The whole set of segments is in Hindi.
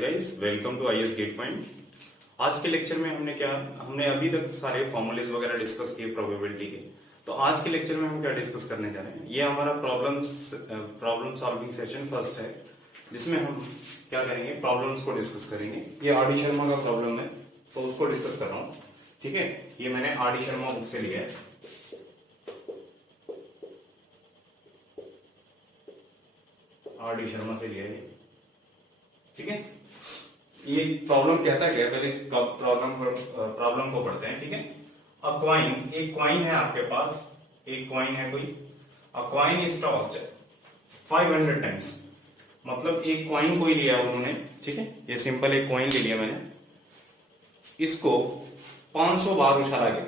Guys, welcome to IAS gate point. आज के लेक्चर में हमने अभी तक सारे फॉर्मूलेज वगैरह डिस्कस किए प्रोबेबिलिटी के। तो आज के लेक्चर में हम क्या डिस्कस करने जा रहे हैं, ये हमारा प्रॉब्लम सॉल्विंग सेशन फर्स्ट है, जिसमें हम क्या करेंगे, प्रॉब्लम्स को डिस्कस करेंगे। ये आर डी शर्मा का प्रॉब्लम है, तो उसको डिस्कस कर रहा हूँ। ठीक है, ये मैंने आर डी शर्मा बुक से लिया है। आर डी शर्मा से लिया है। ठीक है, ये प्रॉब्लम कहता क्या है, पहले इस प्रॉब्लम को पढ़ते हैं। ठीक है, अ कॉइन, एक कॉइन है आपके पास, एक कॉइन है कोई। अ कॉइन इज टॉस्ड 500 टाइम्स, मतलब एक कॉइन कोई लिया उन्होंने। ठीक है, ये सिंपल एक कॉइन ले लिया मैंने, इसको 500 बार उछाला गया,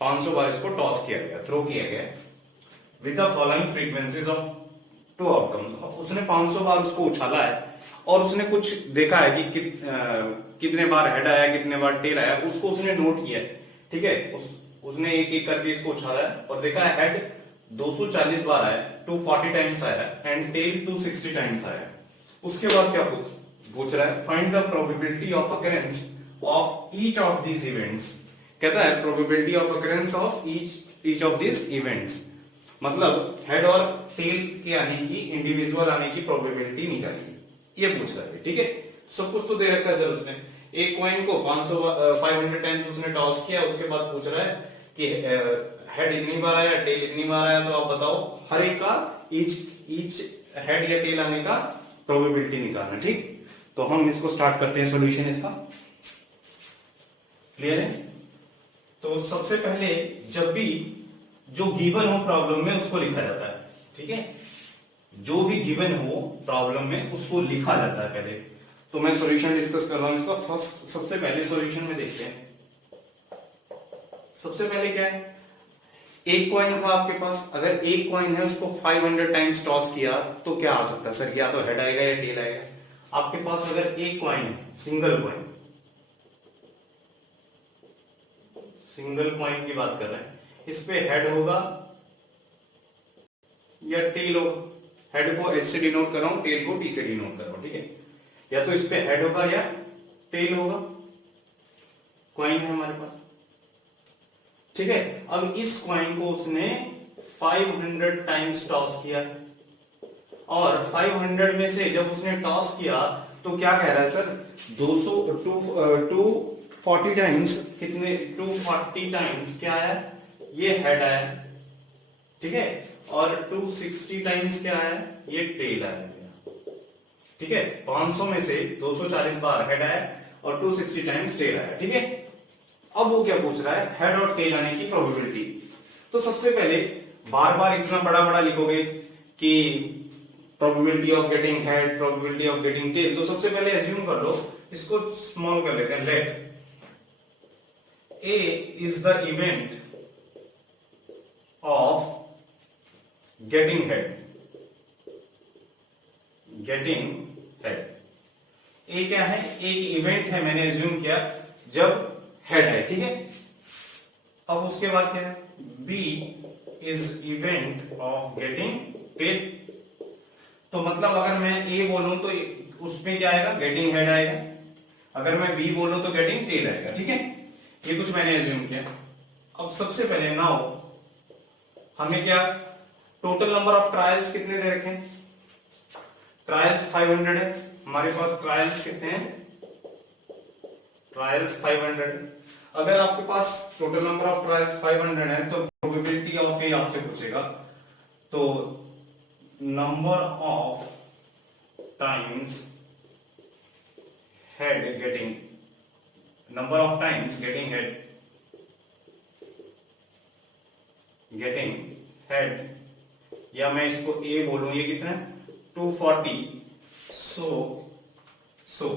500 बार इसको टॉस किया गया, थ्रो किया गया with the following frequencies of 2 outcome. उसने 500 बार उसको उछाला है और उसने कुछ देखा है कि कितने बार हेड आया, कितने बार टेल आया, उसको उसने नोट किया है। ठीक है, उसने एक एक करके इसको उछाला है और देखा है हेड 240 बार आया, 240 टाइम्स आया एंड टेल 260 टाइम्स आया। उसके बाद क्या पूछ रहा है, find the probability of occurrence of each of these events. कहता है probability of occurrence of each of these events, मतलब हेड और टेल के आने की, इंडिविजुअल आने की प्रोबेबिलिटी निकालिए, ये पूछ रहा है। ठीक है, सब कुछ तो दे रखा है सर उसने। एक कॉइन को 500 टाइम्स उसने टॉस किया, उसके बाद पूछ रहा है कि हेड इतनी बार आया, टेल इतनी बार आया, तो आप बताओ हर एक का ईच हेड या टेल आने का प्रोबेबिलिटी निकालना। ठीक, तो हम इसको स्टार्ट करते हैं सॉल्यूशन इसका। क्लियर है? तो सबसे पहले जब भी जो गिवन हो प्रॉब्लम में उसको लिखा जाता है। ठीक है, जो भी गिवन हो प्रॉब्लम में उसको लिखा जाता है पहले। तो मैं सॉल्यूशन डिस्कस कर रहा हूं इसका। फर्स्ट, सबसे पहले सॉल्यूशन में देखते हैं। सबसे पहले क्या है, एक कॉइन था आपके पास, अगर एक कॉइन है उसको 500 टाइम्स टॉस किया तो क्या आ सकता है सर, या तो हेड आएगा या टेल आएगा। आपके पास अगर एक कॉइन है, सिंगल कॉइन की बात कर रहे हैं, इस पे हेड होगा या टेल होगा। हेड को एस से डिनोट कर रहा हूं, टेल को टी से डिनोट कर रहा हूं। ठीक है, या तो इस पे हेड होगा या टेल होगा। कॉइन है हमारे पास। ठीक है, अब इस कॉइन को उसने 500 टाइम्स टॉस किया, और 500 में से जब उसने टॉस किया तो क्या कह रहा है सर, 240 टाइम्स, कितने 240 टाइम्स क्या है, ये हेड आया। ठीक है, और 260 टाइम्स क्या है, ये टेल आया। ठीक है, 500 में से 240 बार हेड आया और 260 टाइम्स टेल आया। ठीक है, अब वो क्या पूछ रहा है, हेड और टेल आने की प्रोबेबिलिटी। तो सबसे पहले बार बार इतना बड़ा बड़ा लिखोगे कि probability of getting head, probability of getting tail, तो सबसे पहले एज्यूम कर लो, इसको स्मॉल कर लेते हैं। Let A is the event of getting head. A क्या है, एक इवेंट है, मैंने एज्यूम किया जब हेड है। ठीक है, अब उसके बाद क्या है, B is event of getting tail. तो मतलब अगर मैं ए बोलूं तो उसमें क्या आएगा, गेटिंग हेड आएगा। अगर मैं बी बोलूं तो गेटिंग टेल आएगा। ठीक है, ये कुछ मैंने एज्यूम किया। अब सबसे पहले नाउ हमें क्या, टोटल नंबर ऑफ ट्रायल्स कितने दे रखे हैं, ट्रायल्स 500 है हमारे पास। ट्रायल्स कितने हैं, ट्रायल्स 500। अगर आपके पास टोटल नंबर ऑफ ट्रायल्स 500 है तो प्रोबेबिलिटी ऑफ ए आपसे पूछेगा, तो number of times head getting, number of times getting head, या मैं इसको ए बोलूं, ये कितना है 240। सो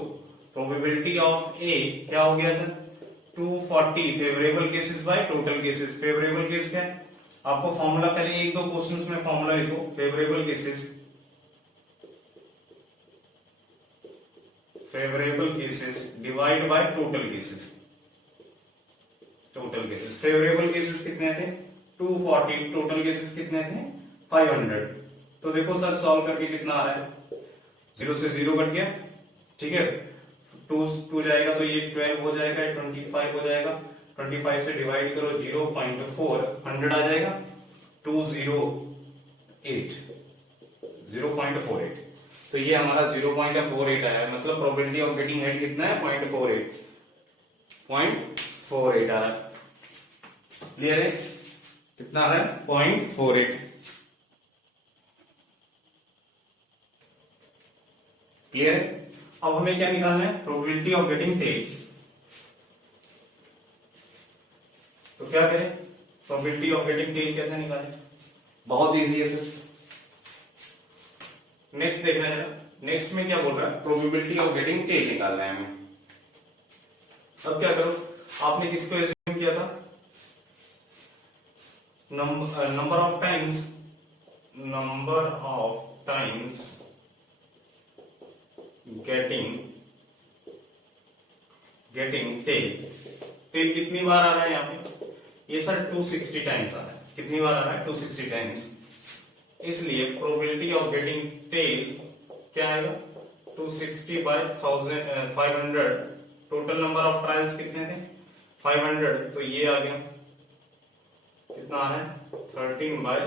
प्रोबेबिलिटी ऑफ ए क्या हो गया sir, 240 favourable cases by total cases. Favourable case क्या है, आपको फॉर्मूला पहले एक दो क्वेश्चंस में फॉर्मूला लिखो। Favourable cases divide by total cases. Favourable cases कितने थे, 240, टोटल केसेस कितने थे, 500। तो देखो सर सॉल्व करके कितना आ रहा है, 0 से 0 कट गया। ठीक है, टू जाएगा तो ये 12 हो जाएगा, 25 हो जाएगा, 25 से डिवाइड करो 0.4, 100 आ जाएगा, 208, 0.48। तो ये हमारा 0.48 आया है, मतलब प्रोबेबिलिटी ऑफ गेटिंग हेड कितना है, 0.48 आ रहा है। क्लियर है? कितना है? 0.48। क्लियर है? अब हमें क्या निकालना है? Probability of getting tail. तो क्या करें? प्रोबेबिलिटी ऑफ गेटिंग टेल कैसे निकालें? बहुत इजी है सर। नेक्स्ट देखना है, नेक्स्ट में क्या बोल रहा है? प्रोबेबिलिटी ऑफ गेटिंग टेल निकालना है हमें। अब क्या करो, आपने किसको एज्यूम किया था? Number of times getting tail. Tail कितनी बार आ रहा है यहाँ पे? ये सर 260 टाइम्स आ रहा है। कितनी बार आ रहा है? 260 टाइम्स। इसलिए प्रोबेबिलिटी ऑफ गेटिंग टेल क्या आएगा? 260 by 500। Total number of trials कितने थे? 500। तो ये आ गया, कितना आ रहा है? 13 बाय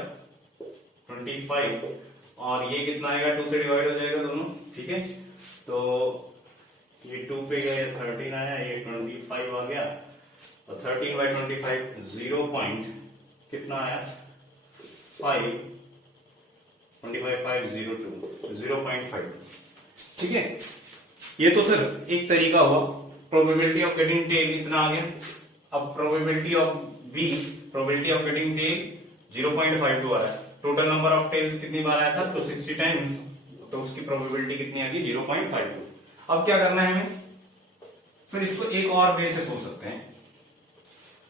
25। और ये कितना आएगा? 2 से डिवाइड हो जाएगा दोनों, ठीक है। तो ये 2 पे गए, 13 आया, ये 25 आ गया, और 13 बाय 25 0 पॉइंट कितना आया? 5, 25, 0.5, ठीक है। ये तो सर एक तरीका हुआ, प्रोबेबिलिटी ऑफ गेटिंग टेल इतना आ गया। अब प्रोबेबिलिटी ऑफ गेटिंग टेल 0.52 आ रहा है। टोटल नंबर ऑफ टेल्स कितनी बार आया था? 260 टाइम्स, तो उसकी प्रोबेबिलिटी कितनी आ गई? 0.52। अब क्या करना है हमें? सर इसको एक और वे से सोच सकते हैं।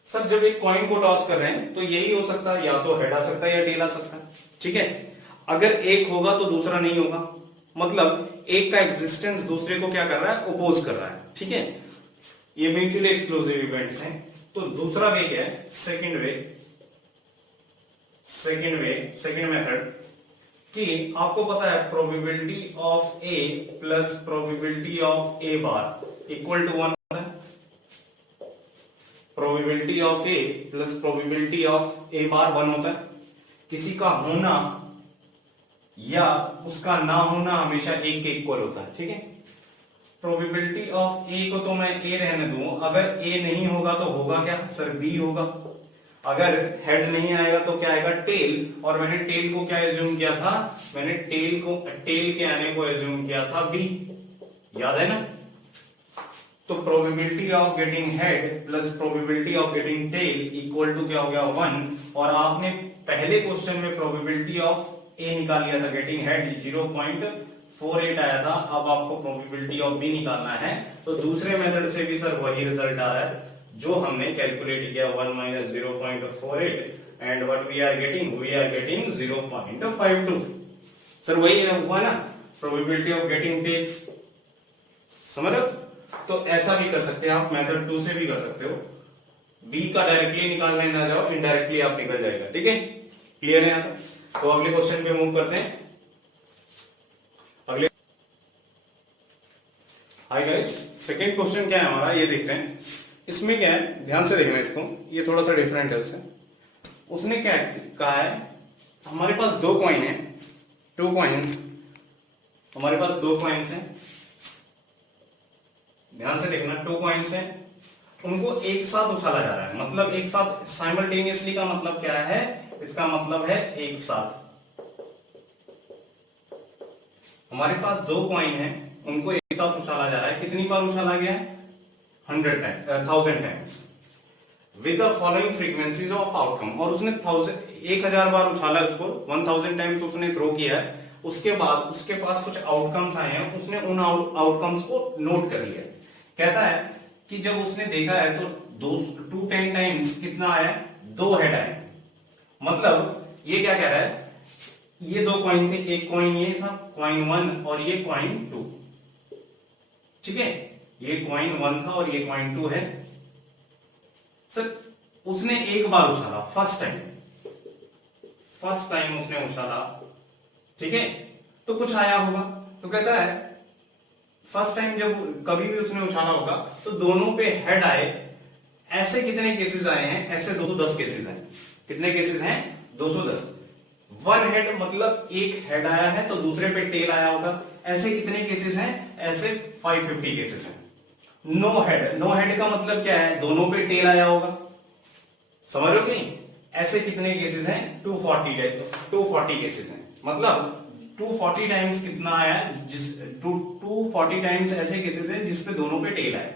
सर जब एक कॉइन को टॉस कर रहे हैं तो यही हो सकता है, या तो हेड आ सकता है या टेल आ सकता है, ठीक है। अगर एक होगा तो दूसरा नहीं होगा, मतलब एक का एग्जिस्टेंस दूसरे को क्या कर रहा है? ओपोज कर रहा है, ठीक है। ये म्यूचुअली एक्सक्लूसिव इवेंट्स हैं। तो दूसरा वे क्या है? सेकेंड मेथड, कि आपको पता है probability of A plus probability of A bar equal to 1 होता है। Probability of A plus probability of A bar 1 होता है। किसी का होना या उसका ना होना हमेशा एक के इक्वल होता है, ठीक है। प्रोबेबिलिटी ऑफ ए को तो मैं ए रहने दूं, अगर ए नहीं होगा तो होगा क्या? सर बी होगा। अगर हेड नहीं आएगा तो क्या आएगा? टेल। और मैंने टेल को क्या एज्यूम किया था? मैंने टेल के आने को एज्यूम किया था बी, याद है ना। तो probability of getting head plus probability of getting tail equal to क्या हो गया? 1। और आपने पहले क्वेश्चन में प्रोबेबिलिटी ऑफ ए निकाल लिया था, गेटिंग हेड 0.48 आया था। अब आपको प्रोबेबिलिटी ऑफ बी निकालना है, तो दूसरे मेथड से भी सर वही रिजल्ट आ रहा है जो हमने कैलकुलेट किया, 1 minus 0.48, and what we are getting 0.52। Sir वही हुआ ना, प्रोबेबिलिटी ऑफ गेटिंग टेल। समझ? तो ऐसा भी कर सकते हैं आप, मेथड 2 से भी कर सकते हो। बी का डायरेक्टली निकालने ना जाओ, इनडायरेक्टली आप निकल जाएगा, ठीक है। क्लियर है? तो अगले क्वेश्चन पे मूव करते हैं। अगले, हाय गाइस, सेकंड क्वेश्चन क्या है हमारा, ये देखते हैं। इसमें क्या है, ध्यान से देखना इसको, ये थोड़ा सा डिफरेंट है उससे। उसने क्या कहा है? हमारे पास 2 कॉइन है, 2 कॉइन्स, हमारे पास 2 कॉइन्स हैं। ध्यान से देखना, 2 कॉइन्स हैं, उनको एक साथ उछाला जा रहा है। मतलब एक साथ, साइमल्टेनियसली का मतलब क्या है? इसका मतलब है एक साथ। हमारे पास 2 कॉइन है, उनको एक साथ उछाला जा रहा है। कितनी बार उछाला गया है? 1000 times with the following frequencies of outcome. और उसने 1000 बार उछाला है उसको, 1000 टाइम्स उसने थ्रो किया है। उसके बाद उसके पास कुछ आउटकम्स आए हैं, उसने उन आउटकम्स को नोट कर लिया। कहता है कि जब उसने देखा है तो 210 टाइम्स कितना आया? 2 हेड आए। मतलब ये क्या कह रहा है? ये 2 कॉइन थे, एक कॉइन ये था, कॉइन 1, और ये कॉइन 2, ठीक है। ये कॉइन 1 था और ये कॉइन 2 है। सर उसने एक बार उछाला, फर्स्ट टाइम उसने उछाला, ठीक है, तो कुछ आया होगा। तो कहता है फर्स्ट टाइम जब कभी भी उसने उछाला होगा तो दोनों पे हेड आए, ऐसे कितने केसेस आए हैं, ऐसे 210 केसेस हैं। कितने केसेस हैं? 210। वन हेड मतलब एक हेड आया है तो दूसरे पे टेल आया होगा, ऐसे कितने केसेस हैं? ऐसे 550 केसेस हैं। नो हेड, नो हेड का मतलब क्या है? दोनों पे टेल आया होगा, समझ रहे हो कि नहीं? ऐसे कितने केसेस हैं? 240 केसेस हैं। मतलब 240 टाइम्स कितना आया? 240 टाइम्स ऐसे केसेस हैं जिसपे दोनों पे टेल आया।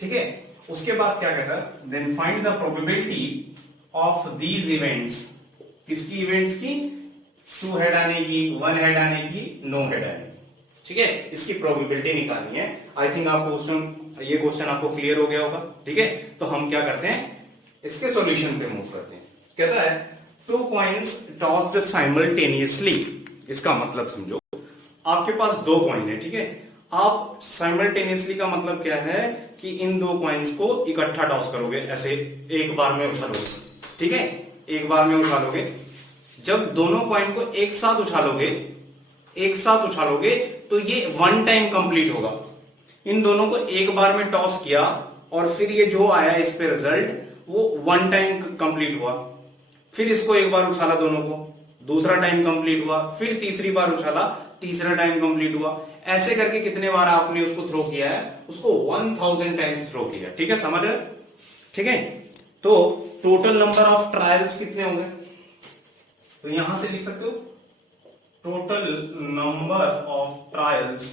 ठीक है, उसके बाद क्या कहता है? Then find the probability of these events. किसकी इवेंट्स की? 2 हेड आने की, 1 हेड आने की, नो हेड आने की। ठीक है, इसकी प्रोबेबिलिटी निकालनी है। आई थिंक आपको ये क्वेश्चन आपको क्लियर हो गया होगा। ठीक है, तो हम क्या करते हैं, इसके सॉल्यूशन पे मूव करते हैं। कहता है 2 कॉइन्स टॉस्ड साइमल्टेनियसली। इसका मतलब समझो, आपके पास 2 कॉइन है। ठीक है, आप साइमल्टेनियसली का मतलब क्या है कि इन 2 कॉइन्स को इकट्ठा टॉस करोगे, ऐसे एक बार में उछालोगे। ठीक है, एक बार में उछालोगे। जब दोनों कॉइन को एक साथ उछालोगे तो ये 1 टाइम कंप्लीट होगा। इन दोनों को एक बार में टॉस किया और फिर ये जो आया इस पे रिजल्ट, वो 1 टाइम कंप्लीट हुआ। फिर इसको एक बार उछाला दोनों को, दूसरा टाइम कंप्लीट हुआ। फिर तीसरी बार उछाला, तीसरा टाइम कंप्लीट हुआ। ऐसे करके कितने बार आपने उसको थ्रो किया है? उसको 1000 टाइम्स थ्रो किया। ठीक है, समझ रहे? ठीक है, तो टोटल नंबर ऑफ ट्रायल्स कितने होंगे? तो यहां से लिख सकते हो total number of trials.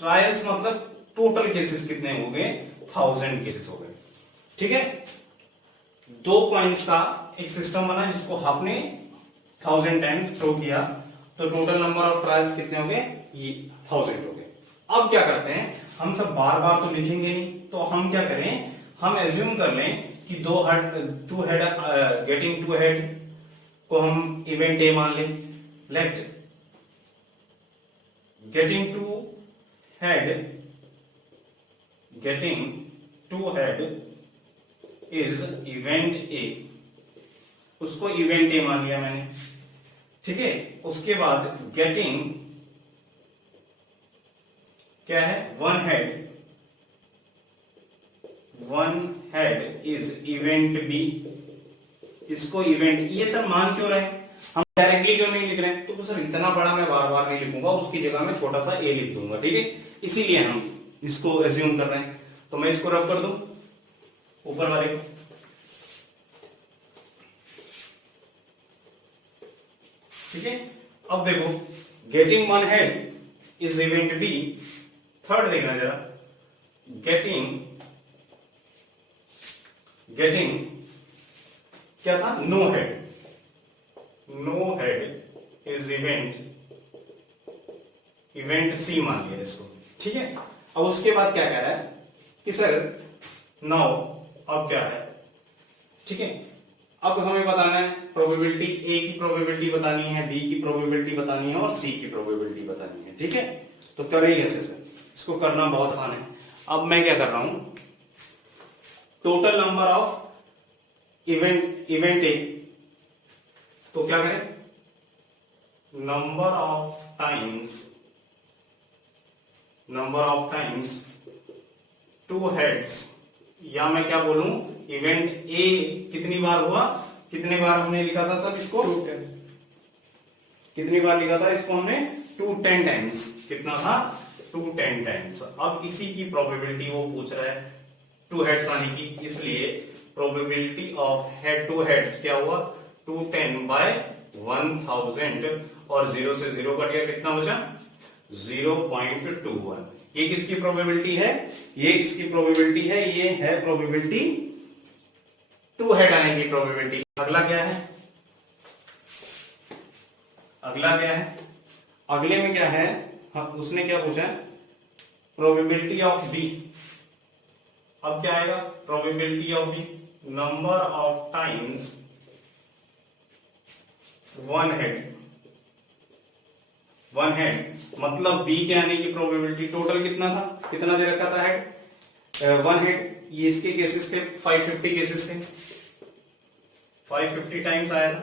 Trials मतलब टोटल केसेस कितने हो गए? 1000 केसेस हो गए। ठीक है, 2 कॉइन्स का एक सिस्टम बना जिसको आपने 1000 टाइम्स थ्रो किया, तो टोटल नंबर ऑफ ट्रायल्स कितने हो गए? ये 1000 हो गए। अब क्या करते हैं, हम सब बार बार तो लिखेंगे नहीं, तो हम क्या करें, हम एज्यूम कर लें कि 2 हेड गेटिंग 2 हेड को हम इवेंट ए मान लें। Let getting 2 head is event A, उसको इवेंट ए मान लिया मैंने। ठीक है, उसके बाद गेटिंग क्या है? 1 हेड इज इवेंट बी, इसको इवेंट, ये सब मान क्यों रहे? हम डायरेक्टली क्यों नहीं लिख रहे हैं? तो सर इतना बड़ा मैं बार बार नहीं लिखूंगा, उसकी जगह में छोटा सा ए लिख दूंगा। ठीक है, इसीलिए हम इसको एज्यूम कर रहे हैं। तो मैं इसको रब कर दूं ऊपर वाले को। ठीक है, अब देखो getting 1 head is event B. Third देखना जरा, गेटिंग क्या था? No head is event C मान लिया इसको। ठीक है, अब उसके बाद क्या कह रहा है कि सर नाउ अब क्या है? ठीक है, अब हमें बताना है प्रोबेबिलिटी, ए की प्रोबेबिलिटी बतानी है, बी की प्रोबेबिलिटी बतानी है और सी की प्रोबेबिलिटी बतानी है। ठीक है, तो करेंगे ऐसे सर, इसको करना बहुत आसान है। अब मैं क्या कर रहा हूं, total number of event A, तो क्या करें? नंबर ऑफ टाइम्स 2 हेड्स, या मैं क्या बोलूं, इवेंट ए कितनी बार हुआ? कितने बार हमने लिखा था सब इसको? 210। कितनी बार लिखा था इसको हमने? 210 टाइम्स। कितना था? 210 टाइम्स। अब इसी की प्रोबेबिलिटी वो पूछ रहा है 2 हेड्स आने की, इसलिए प्रोबेबिलिटी ऑफ हेड 2 हेड्स क्या हुआ? 210 बाय 1000 और 0 से 0 कट गया, कितना बचा? 0.21। ये किसकी प्रोबेबिलिटी है? ये इसकी प्रोबेबिलिटी है, ये है प्रोबेबिलिटी 2 हेड आने की प्रोबेबिलिटी। अगला क्या है? अगले में क्या है? उसने क्या पूछा है? Probability of B. अब क्या आएगा? Probability of B, number of times 1 head मतलब बी के आने की प्रोबेबिलिटी टोटल कितना था? कितना दे रखा था हेड? 1 हेड। ये इसके केसेस थे 550 केसेस थे, 550 टाइम्स आया था।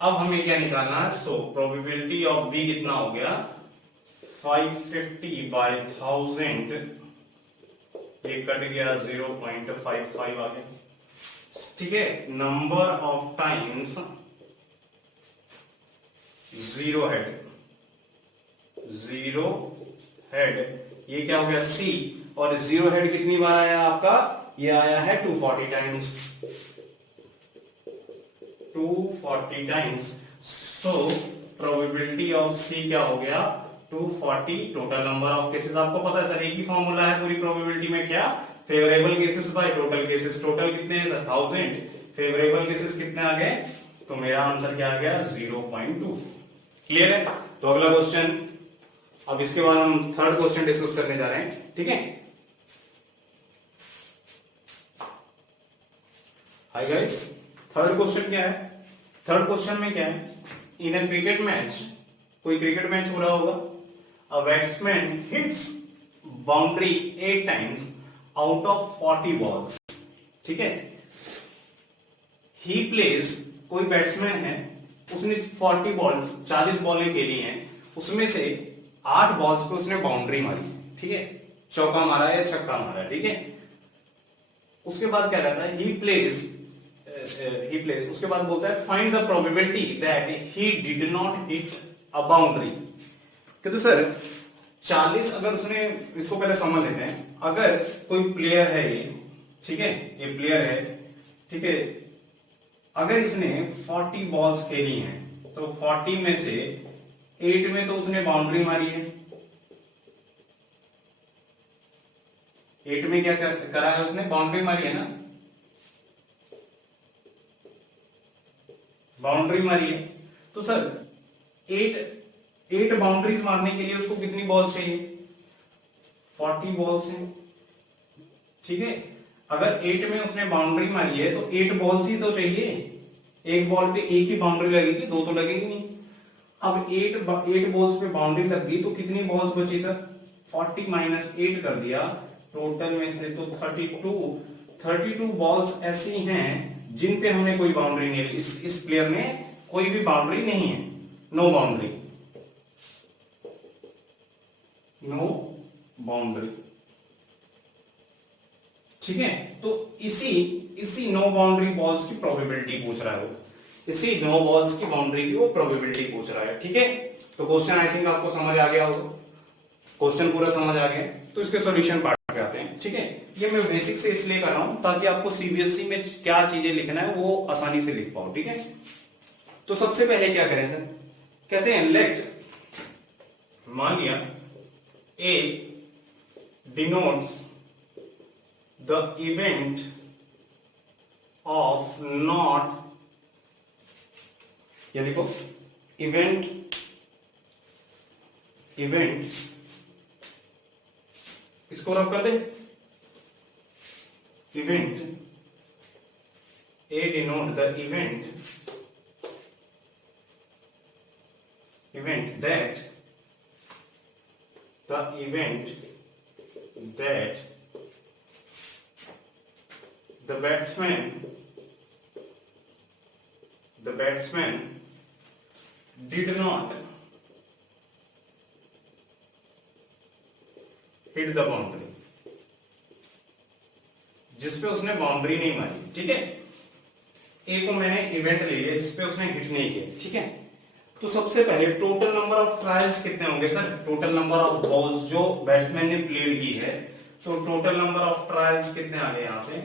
अब हमें क्या निकालना है? सो प्रोबेबिलिटी ऑफ बी कितना हो गया? 550 बाय 1000, ये कट गया 0.55 आ गया, ठीक है। Number of times zero head, ये क्या हो गया सी, और जीरो हेड कितनी बार आया आपका, ये आया है 240 times, 240 times. So probability of C क्या हो गया 240। टोटल नंबर ऑफ केसेस आपको पता है सर, एक ही फॉर्मूला है पूरी प्रोबेबिलिटी में, क्या, favourable cases by total cases. Total कितने हैं सर 1000, फेवरेबल केसेस कितने आ गए, तो मेरा आंसर क्या आ गया 0.2। क्लियर है। तो अगला क्वेश्चन, अब इसके बाद हम थर्ड क्वेश्चन डिस्कस करने जा रहे हैं, ठीक है। हाय गाइस, थर्ड क्वेश्चन क्या है, थर्ड क्वेश्चन में क्या है, इन अ क्रिकेट मैच, कोई क्रिकेट मैच हो रहा होगा, a batsman hits boundary 8 times out of 40 balls, ठीक है। ही प्लेज, कोई बैट्समैन है, उसने 40 बॉल्स 40 बॉलें खेली हैं, उसमें से 8 बॉल्स पे उसने बाउंड्री मारी, ठीक है, चौका मारा या छक्का मारा, ठीक है। उसके बाद क्या रहता है, ही प्लेज, उसके बाद बोलता है find the probability that he did not hit a boundary. कहते सर 40, अगर उसने, इसको पहले समझ लेते हैं, अगर कोई प्लेयर है ये, ठीक है, ये प्लेयर है, ठीक है, अगर इसने 40 बॉल्स खेली हैं, तो 40 में से 8 में तो उसने बाउंड्री मारी है, 8 में क्या करा है उसने, बाउंड्री मारी है ना, बाउंड्री मारी है। तो सर 8 बाउंड्रीज मारने के लिए उसको कितनी बॉल्स चाहिए, 40 बॉल्स हैं, ठीक है। अगर 8 में उसने बाउंड्री मारी है तो 8 बॉल्स ही तो चाहिए, एक बॉल पे एक ही बाउंड्री लगेगी, दो तो लगेगी नहीं। अब 8 बॉल्स पे बाउंड्री लग गई तो कितनी बॉल्स बची सर, 40 माइनस 8 कर दिया, टोटल में से तो 32 बॉल्स ऐसी हैं जिन पे हमने कोई बाउंड्री नहीं ली, इस प्लेयर ने कोई भी बाउंड्री नहीं है, नो बाउंड्री, नो बाउंड्री, ठीक है। तो इसी नो बाउंड्री बॉल्स की प्रोबेबिलिटी पूछ रहा है वो, इसी नो बॉल्स की बाउंड्री की वो प्रोबेबिलिटी पूछ रहा है, ठीक है। तो क्वेश्चन आई थिंक आपको समझ आ गया होगा, क्वेश्चन पूरा समझ आ गया, तो इसके सॉल्यूशन पार्ट पे आते हैं, ठीक है। ये मैं बेसिक से इसलिए कर रहा हूं ताकि आपको सीबीएसई में क्या चीजें लिखना है वो आसानी से लिख पाओ, ठीक है। तो सबसे पहले क्या करें सर, कहते हैं लेट, मान लिया A denotes the event of not, या देखो इवेंट इसको रब कर दे, event A denote the event that the batsman did not hit the boundary, जिसपे उसने बाउंड्री नहीं मारी, ठीक है। ए को मैंने इवेंट ले लिया, इस पे उसने हिट नहीं किया, ठीक है। तो सबसे पहले टोटल नंबर ऑफ ट्रायल्स कितने होंगे sir, total number of balls जो बैट्समैन ने प्लेड की है, तो टोटल नंबर ऑफ ट्रायल्स कितने आ गए यहां से,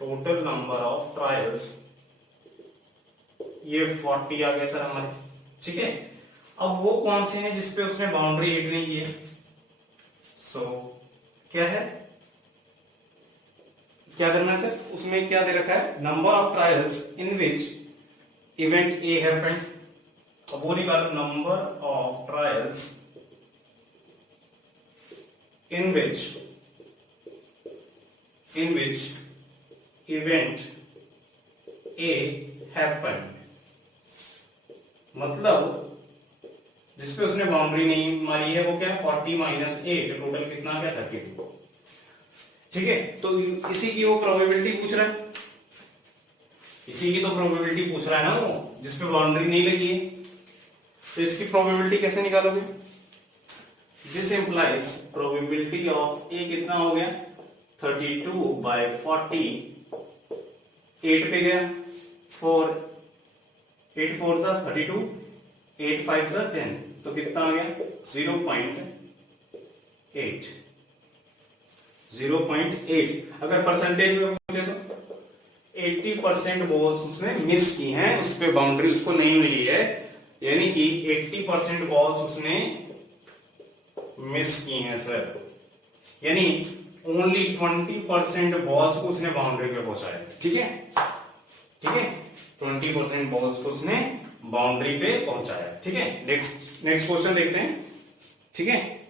टोटल नंबर ऑफ ट्रायल्स ये 40 आ गए सर हमारे, ठीक है। अब वो कौन से हैं जिसपे उसने बाउंड्री हिट नहीं की है, सो क्या है, क्या करना है सर, उसमें क्या दे रखा है, number of trials in which event A happened, अब वो निकालो, number of trials in which event A happened, मतलब जिसपे उसने बाउंड्री नहीं मारी है वो क्या, 40 माइनस 8, टोटल कितना आ गया 32, ठीक है। तो इसी की वो प्रोबेबिलिटी पूछ रहा है, इसी की तो प्रोबेबिलिटी पूछ रहा है ना वो, जिसपे बाउंड्री नहीं लगी है। तो इसकी प्रोबेबिलिटी कैसे निकालोगे, दिस इंप्लाइज प्रोबेबिलिटी ऑफ ए कितना हो गया 32/40 8 पे गया 4 8 4 सा 32 8 5 सा 10 तो कितना आ गया 0.8 अगर परसेंटेज में पूछे तो 80% बॉल्स उसने मिस की हैं, उस पे बाउंड्री उसको नहीं मिली है, यानी कि 80% बॉल्स उसने मिस की हैं सर, यानी ओनली 20% बॉल्स को उसने बाउंड्री पे पहुंचाया। ठीक है 20% बॉल्स को उसने बाउंड्री पे पहुंचाया। ठीक है, नेक्स्ट क्वेश्चन देखते हैं। ठीक है,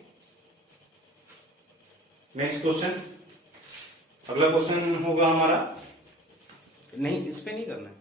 नेक्स्ट क्वेश्चन, अगला क्वेश्चन होगा हमारा, नहीं इस पे नहीं करना है।